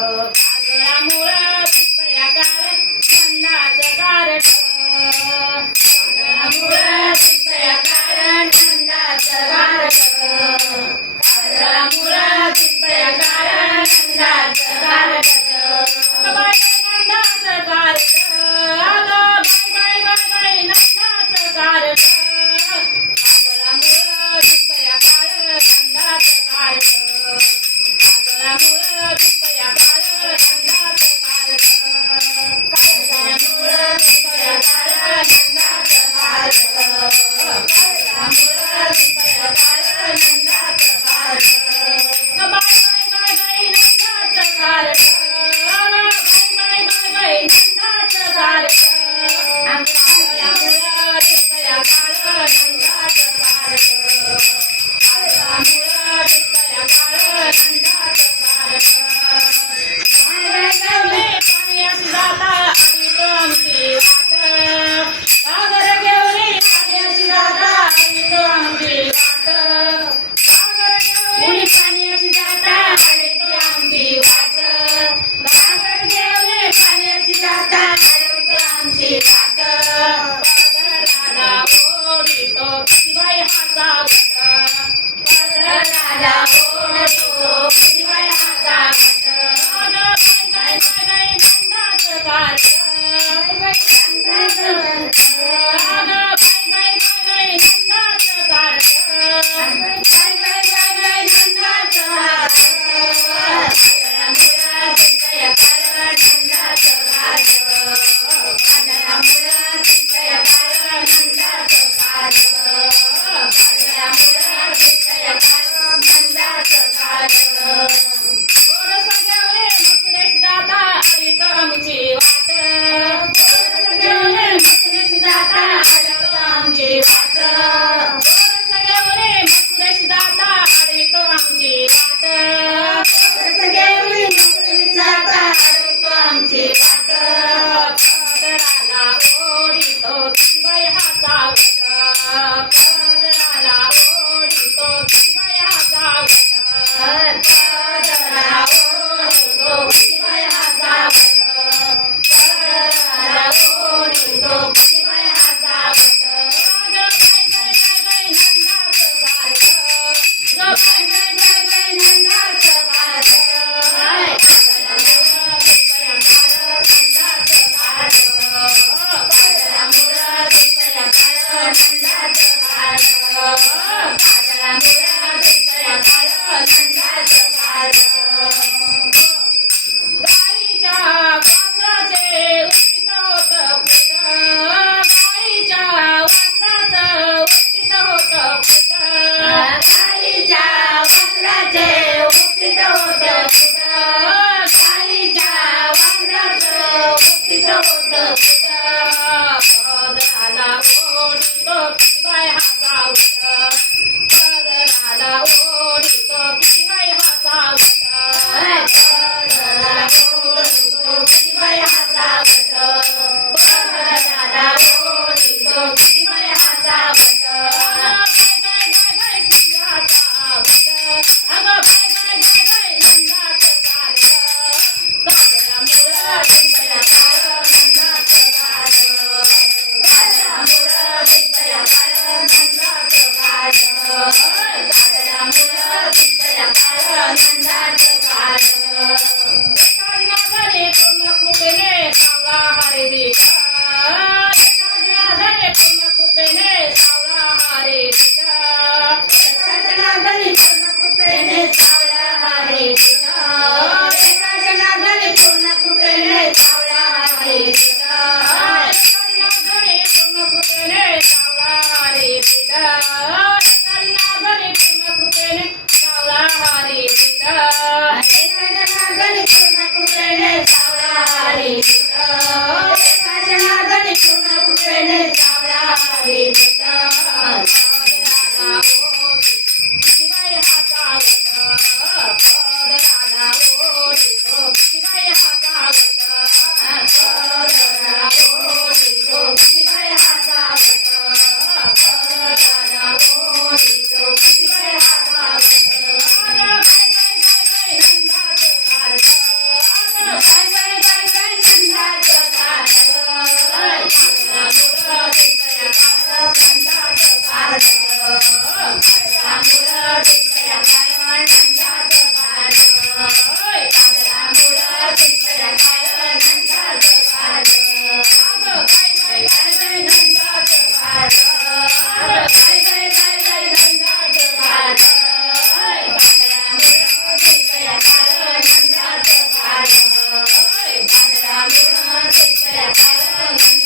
पागळा मुळा पिकया काळ नंदाच गारट पागळा मुळा पिकया काळ नंदाच गारट पागळा राजा तो तुंगया सावता कृपेने सांगा हरे देवा Thank you.